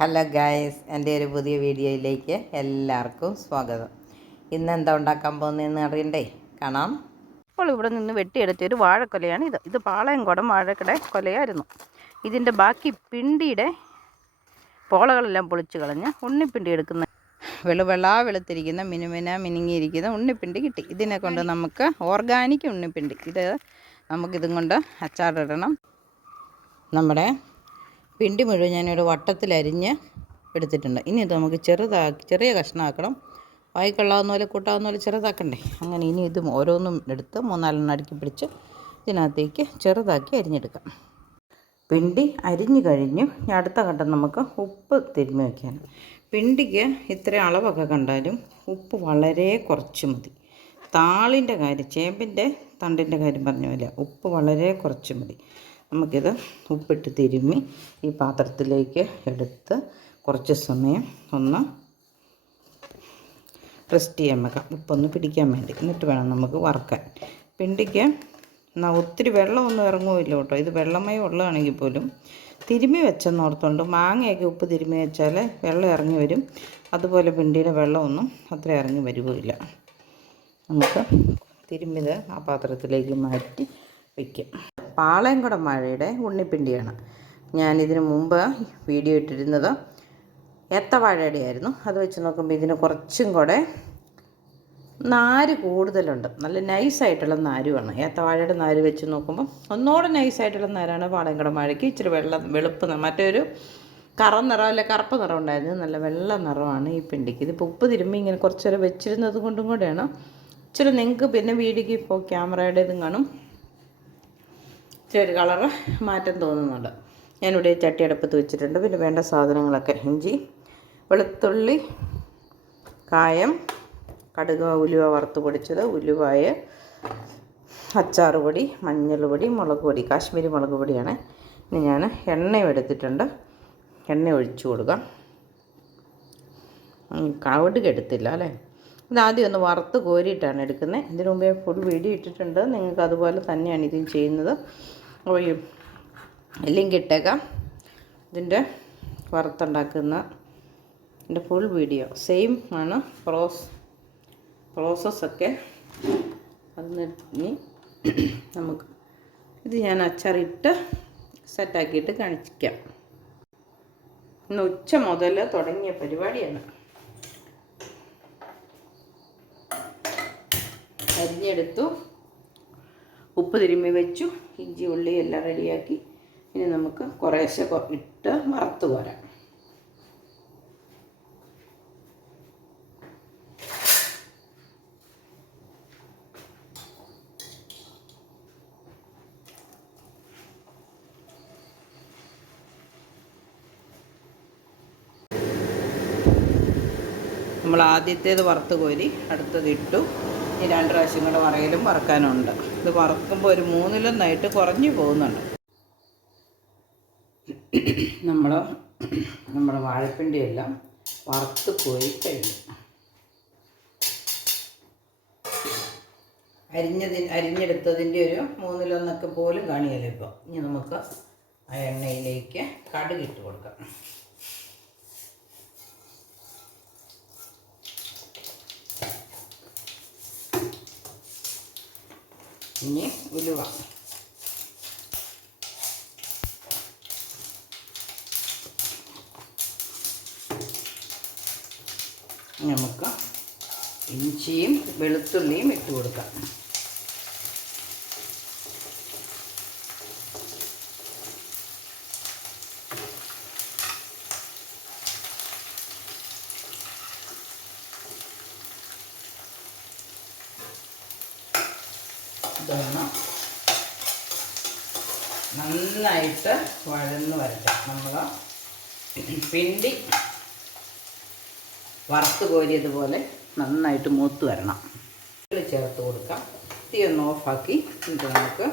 Hello guys എന്റെ ഒരു പുതിയ വീഡിയോയിലേക്ക് എല്ലാവർക്കും സ്വാഗതം. ഇന്ന് എന്താ ഉണ്ടാക്കാൻ പോകുന്നതെന്ന് അറിയണ്ടേ? കാണാം. ഇപ്പോൾ ഇവിടെ നിന്ന് വെട്ടിയെടുത്ത ഒരു വാഴക്കൊലയാണ് ഇത്. ഇത് പാളയംകുടം വാഴക്കട കൊലയായിരുന്നു. ഇതിന്റെ ബാക്കി പിണ്ടിയുടെ പോളകളെല്ലാം പൊളിച്ച് കളഞ്ഞ് ഉണ്ണിപ്പിണ്ടി എടുക്കുന്ന വെളുവെളാ വെളുത്തിരിക്കുന്ന മിനുമിന മിനുങ്ങിയിരിക്കുന്ന ഉണ്ണിപ്പിണ്ടി കിട്ടി. ഇതിനെ കൊണ്ട് നമുക്ക് ഓർഗാനിക് ഉണ്ണിപ്പിണ്ടി. ഇത് നമുക്കിതും കൊണ്ട് അച്ചാറിടണം. നമ്മുടെ പിണ്ടി മുഴുവൻ ഞാനൊരു വട്ടത്തിലരിഞ്ഞ് എടുത്തിട്ടുണ്ട്. ഇനി ഇത് നമുക്ക് ചെറുതാക്കി ചെറിയ കഷ്ണമാക്കണം. വായിക്കൊള്ളാവുന്ന പോലെ കൂട്ടാവുന്ന പോലെ ചെറുതാക്കണ്ടേ? അങ്ങനെ ഇനി ഇതും ഓരോന്നും എടുത്ത് മൂന്നാലെണ്ണം അടുക്കി പിടിച്ച് ഇതിനകത്തേക്ക് ചെറുതാക്കി അരിഞ്ഞെടുക്കാം. പിണ്ടി അരിഞ്ഞു കഴിഞ്ഞു. അടുത്ത ഘട്ടം നമുക്ക് ഉപ്പ് തിരുമ്മി വയ്ക്കാൻ പിണ്ടിക്ക് ഇത്ര അളവൊക്കെ കണ്ടാലും ഉപ്പ് വളരെ കുറച്ച് മതി. താളിന്റെ കാര്യം ചേമ്പിന്റെ തണ്ടിന്റെ കാര്യം പറഞ്ഞ പോലെ ഉപ്പ് വളരെ കുറച്ച് മതി. നമുക്കിത് ഉപ്പിട്ട് തിരുമ്മി ഈ പാത്രത്തിലേക്ക് എടുത്ത് കുറച്ച് സമയം ഒന്ന് റെസ്റ്റ് ചെയ്യാൻ വെക്കാം. ഉപ്പൊന്ന് പിടിക്കാൻ വേണ്ടി. എന്നിട്ട് വേണം നമുക്ക് വറുക്കാൻ. പിണ്ടിക്ക് എന്നാൽ ഒത്തിരി വെള്ളമൊന്നും ഇറങ്ങുമില്ല കേട്ടോ. ഇത് വെള്ളമയം ഉള്ളതാണെങ്കിൽ പോലും തിരുമ്മി വെച്ചെന്ന് ഓർത്തുകൊണ്ട് മാങ്ങയൊക്കെ ഉപ്പ് തിരുമ്മി വെച്ചാൽ വെള്ളം ഇറങ്ങി വരും. അതുപോലെ പിണ്ടിയുടെ വെള്ളമൊന്നും അത്ര ഇറങ്ങി വരുകയില്ല. നമുക്ക് തിരുമ്മിത് ആ പാത്രത്തിലേക്ക് മാറ്റി വയ്ക്കും പാളയംകുടം വാഴയുടെ ഉണ്ണിപ്പിണ്ടിയാണ്. ഞാൻ ഇതിനു മുമ്പ് വീഡിയോ ഇട്ടിരുന്നത് ഏത്തവാഴയുടെ ആയിരുന്നു അത് വെച്ച് നോക്കുമ്പോൾ ഇതിന് കുറച്ചും കൂടെ നാര് കൂടുതലുണ്ട്. നല്ല നൈസായിട്ടുള്ള നാരുമാണ് ഏത്തവാഴയുടെ നാര് വെച്ച് നോക്കുമ്പോൾ ഒന്നുകൂടെ നൈസായിട്ടുള്ള നാരാണ് പാളയംകുടം വാഴയ്ക്ക് ഇച്ചിരി വെള്ള വെളുപ്പ് മറ്റൊരു കറ നിറം അല്ലെ കറുപ്പ് നിറം ഉണ്ടായിരുന്നു നല്ല വെള്ള നിറമാണ് ഈ പിണ്ടിക്ക്. ഇതിപ്പോൾ ഉപ്പ് തിരുമ്പി ഇങ്ങനെ കുറച്ചേരം വെച്ചിരുന്നത് കൊണ്ടും കൂടെയാണ്. ഇച്ചിരി നിങ്ങൾക്ക് പിന്നെ വീടിക്ക് ഇപ്പോൾ ക്യാമറയുടെ ഇതും കാണും. ഒരു കളറ് മാറ്റം തോന്നുന്നുണ്ട്. ഞാനിവിടെ ചട്ടി അടുപ്പത്ത് വെച്ചിട്ടുണ്ട്. പിന്നെ വേണ്ട സാധനങ്ങളൊക്കെ. ഇഞ്ചി വെളുത്തുള്ളി കായം കടുക് ഉലുവ വറുത്ത് പൊടിച്ചത് ഉലുവായ അച്ചാർ പൊടി മഞ്ഞൾ പൊടി മുളക് പൊടി കാശ്മീരി മുളക് പൊടിയാണ് ഇനി ഞാൻ എണ്ണയും എടുത്തിട്ടുണ്ട്. എണ്ണ ഒഴിച്ചു കൊടുക്കാം. കടുക് എടുത്തില്ല അല്ലേ? ഇത് ആദ്യം ഒന്ന് വറുത്ത് കോരിയിട്ടാണ് എടുക്കുന്നത്. ഇതിനു മുമ്പേ ഫുൾ വീഡിയോ ഇട്ടിട്ടുണ്ട്. നിങ്ങൾക്ക് അതുപോലെ തന്നെയാണ് ഇതും ചെയ്യുന്നത്. അപ്പോൾ ലിങ്ക് ഇട്ടേക്കാം. ഇതിന്റെ വറുത്തുണ്ടാക്കുന്ന എന്റെ ഫുൾ വീഡിയോ. സെയിം ആണ് പ്രോസ് പ്രോസസ്സൊക്കെ അത് ഇനി നമുക്ക് ഇത് ഞാൻ അച്ചാറിട്ട് സെറ്റാക്കിയിട്ട് കാണിക്കാം. ഇന്ന് ഉച്ച മുതൽ തുടങ്ങിയ പരിപാടിയാണ്. അരിഞ്ഞെടുത്തു. ഉപ്പ് തിരുമ്മി വെച്ചു. ഇഞ്ചി ഉള്ളി എല്ലാം റെഡിയാക്കി. ഇനി നമുക്ക് കുറേശ്ശെ ഇട്ട് വറുത്ത് പോരാം നമ്മൾ ആദ്യത്തേത് വറുത്ത് കോരി അടുത്തത് ഇട്ടു. ഇനി രണ്ട് പ്രാവശ്യം കൂടെ വറയിലും വറക്കാനുണ്ട് ഇത് വറക്കുമ്പോൾ ഒരു മൂന്നിലൊന്നായിട്ട് കുറഞ്ഞു പോകുന്നുണ്ട്. നമ്മൾ നമ്മുടെ വാഴപ്പിണ്ടിയെല്ലാം വറുത്ത് പോയി കഴിഞ്ഞു. അരിഞ്ഞതി അരിഞ്ഞെടുത്തതിന്റെ ഒരു മൂന്നിലൊന്നൊക്കെ പോലും കാണിയല്ലോ ഇപ്പോൾ ഇനി നമുക്ക് ആ എണ്ണയിലേക്ക് കടുകിട്ട് കൊടുക്കാം. ഇനി ഉലുവ. നമുക്ക് ഇഞ്ചിയും വെളുത്തുള്ളിയും ഇട്ട് കൊടുക്കാം. ഇതൊന്ന് നന്നായിട്ട് വഴന്ന് വരട്ടെ. നമ്മൾ പിണ്ടി വറുത്ത് കോരിയതുപോലെ നന്നായിട്ട് മൂത്ത് വരണം. ചേർത്ത് കൊടുക്കാം. തീ ഒന്ന് ഓഫാക്കി എന്നിട്ട് നമുക്ക്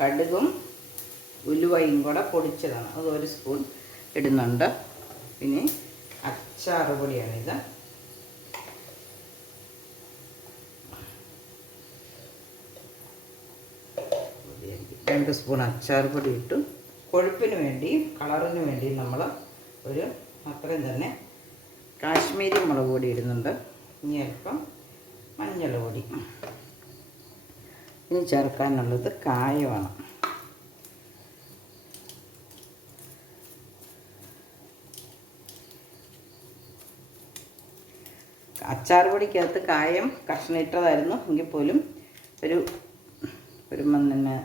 കടുകും ഉലുവയും കൂടെ പൊടിച്ചതാണ് അത് ഒരു സ്പൂൺ ഇടുന്നുണ്ട്. പിന്നെ അച്ചാറ് പൊടിയാണിത് രണ്ട് സ്പൂൺ അച്ചാർ പൊടി ഇട്ടു കൊഴുപ്പിന് വേണ്ടി കളറിന് വേണ്ടി നമ്മൾ ഒരു അത്രയും തന്നെ കാശ്മീരി മുളക് പൊടി ഇടുന്നുണ്ട്. ഇനി അല്പം മഞ്ഞൾ പൊടി. ഇനി ചേർക്കാനുള്ളത് കായമാണ് അച്ചാർ പൊടിക്കകത്ത് കായം കഷ്ണിട്ടതായിരുന്നു എങ്കിൽ പോലും ഒരു ഒരു മണ്ണിന്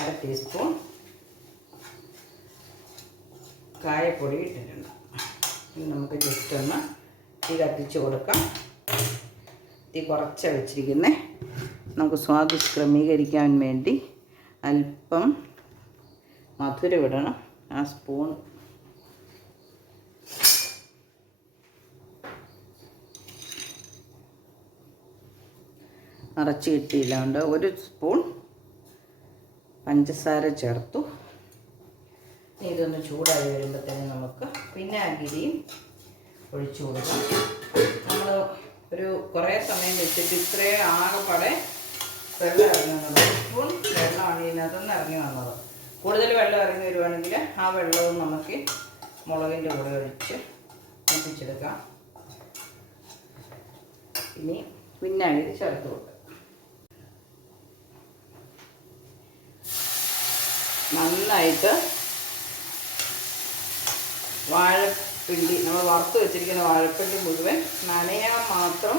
അര ടീസ്പൂൺ കായപ്പൊടി ഇട്ടിട്ടുണ്ട്. ഇനി നമുക്ക് ജസ്റ്റ് ഒന്ന് തീ കത്തിച്ച് കൊടുക്കാം. തീ കുറച്ച് വെച്ചിരിക്കുന്നത് നമുക്ക് സ്വാദിഷ്ട ക്രമീകരിക്കാൻ വേണ്ടി അല്പം മധുരം ഇടണം. ആ സ്പൂൺ നിറച്ച് കിട്ടിയില്ലാണ്ട് ഒരു സ്പൂൺ പഞ്ചസാര ചേർത്തു. ഇതൊന്ന് ചൂടായി വരുമ്പോഴത്തേനും നമുക്ക് വിനാഗിരിയും ഒഴിച്ചു കൊടുക്കാം. നമ്മൾ ഒരു കുറേ സമയം വെച്ചിട്ട് ഇത്രയും ആകെപ്പാടെ വെള്ളം ഇറങ്ങി വന്നത്. സ്പൂൺ വെള്ളമാണ് ഇതിനകത്തുനിന്ന് ഇറങ്ങി വന്നത്. കൂടുതൽ വെള്ളം ഇറങ്ങി വരുവാണെങ്കിൽ ആ വെള്ളവും നമുക്ക് മുളകിന്റെ കൂടെ ഒഴിച്ച് ഒപ്പിച്ചെടുക്കാം ഇനി വിനാഗിരി ചേർത്ത് കൊടുക്കാം. നന്നായിട്ട് വാഴപ്പിണ്ടി നമ്മൾ വറുത്ത് വെച്ചിരിക്കുന്ന വാഴപ്പിണ്ടി മുഴുവൻ നനയാൻ മാത്രം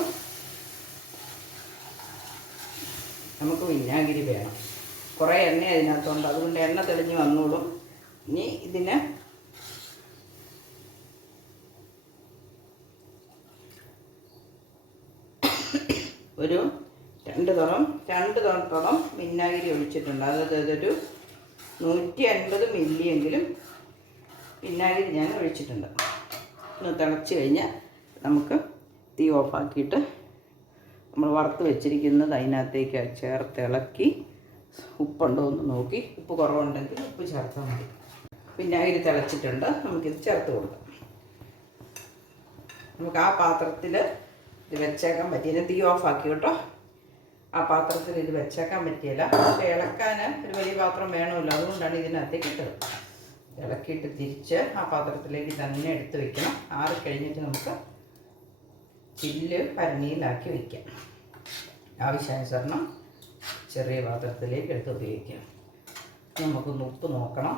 നമുക്ക് വിനാഗിരി വേണം. കുറേ എണ്ണ അതിനകത്തുണ്ട്. അതുകൊണ്ട് എണ്ണ തെളിഞ്ഞ് വന്നോളും. ഇനി ഇതിന് ഒരു രണ്ട് തുറം രണ്ട് തുറത്തോളം വിനാഗിരി ഒഴിച്ചിട്ടുണ്ട്. അതായത് ഇതൊരു നൂറ്റി അൻപത് മില്ലിയെങ്കിലും വിനാഗിരി ഞാൻ ഒഴിച്ചിട്ടുണ്ട്. ഒന്ന് തിളച്ച് കഴിഞ്ഞാൽ നമുക്ക് തീ ഓഫാക്കിയിട്ട് നമ്മൾ വറുത്ത് വെച്ചിരിക്കുന്നത് അതിനകത്തേക്ക് ചേർത്ത് ഇളക്കി ഉപ്പുണ്ടോ എന്ന് നോക്കി. ഉപ്പ് കുറവുണ്ടെങ്കിൽ ഉപ്പ് ചേർത്താൽ മതി. വിനാഗിരി തിളച്ചിട്ടുണ്ട്. നമുക്കിത് ചേർത്ത് കൊടുക്കാം. നമുക്ക് ആ പാത്രത്തിൽ ഇത് വെച്ചേക്കാൻ പറ്റിയില്ല തീ ഓഫാക്കി കേട്ടോ. ആ പാത്രത്തിൽ ഇത് വെച്ചേക്കാൻ പറ്റിയില്ല. പക്ഷേ ഇളക്കാൻ ഒരു വലിയ പാത്രം വേണമല്ലോ. അതുകൊണ്ടാണ് ഇതിനകത്തേക്ക് ഇട്ടത്. ഇളക്കിയിട്ട് തിരിച്ച് ആ പാത്രത്തിലേക്ക് തന്നെ എടുത്ത് വെക്കണം. ആറ് കഴിഞ്ഞിട്ട് നമുക്ക് ചില്ല് പരണിയിലാക്കി വയ്ക്കാം ആവശ്യാനുസരണം ചെറിയ പാത്രത്തിലേക്ക് എടുത്ത് ഉപയോഗിക്കാം. നമുക്ക് ഉപ്പ് നോക്കണം.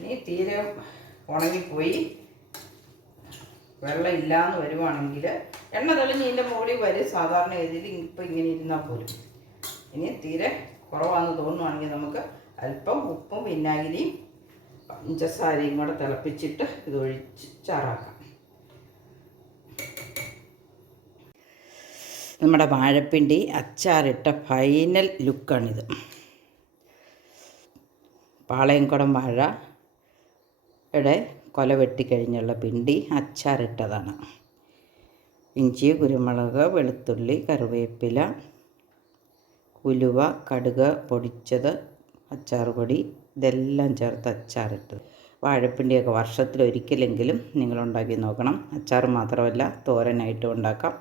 ഇനി തീരെ ഉണങ്ങിപ്പോയി. വെള്ളം ഇല്ലാന്ന് വരുവാണെങ്കിൽ എണ്ണ തെളിഞ്ഞ് ഇതിന്റെ മുകളിൽ വരും. സാധാരണ ഗതിയിൽ ഇപ്പം ഇങ്ങനെ ഇരുന്നാൽ പോലും. ഇനി തീരെ കുറവാണെന്ന് തോന്നുവാണെങ്കിൽ നമുക്ക് അല്പം ഉപ്പും വിനാഗിരിയും പഞ്ചസാരയും കൂടെ തിളപ്പിച്ചിട്ട് ഇതൊഴിച്ച് ചാറാക്കാം. നമ്മുടെ വാഴപ്പിണ്ടി അച്ചാറിട്ട ഫൈനൽ ലുക്കാണിത് പാളയംകുടം വാഴ കൊല വെട്ടിക്കഴിഞ്ഞുള്ള പിണ്ടി അച്ചാറിട്ടതാണ്. ഇഞ്ചി കുരുമുളക് വെളുത്തുള്ളി കറിവേപ്പില കുലുവ കടുക് പൊടിച്ചത് അച്ചാർ പൊടി ഇതെല്ലാം ചേർത്ത് അച്ചാറിട്ട് വാഴപ്പിണ്ടിയൊക്കെ വർഷത്തിലൊരിക്കലെങ്കിലും നിങ്ങളുണ്ടാക്കി നോക്കണം. അച്ചാർ മാത്രമല്ല തോരനായിട്ടും ഉണ്ടാക്കാം.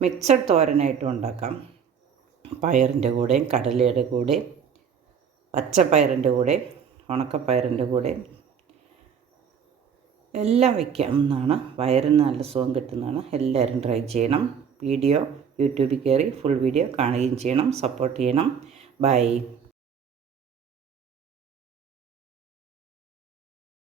മിക്സഡ് തോരനായിട്ടും ഉണ്ടാക്കാം. പയറിന്റെ കൂടെയും കടലയുടെ കൂടെയും പച്ചപ്പയറിന്റെ കൂടെയും ഉണക്കപ്പയറിന്റെ കൂടെയും എല്ലാം വയ്ക്കാവുന്നതാണ് വയറിന് നല്ല സുഖം കിട്ടുന്നതാണ്. എല്ലാവരും ട്രൈ ചെയ്യണം. വീഡിയോ യൂട്യൂബിൽ കയറി ഫുൾ വീഡിയോ കാണുകയും ചെയ്യണം. സപ്പോർട്ട് ചെയ്യണം. ബൈ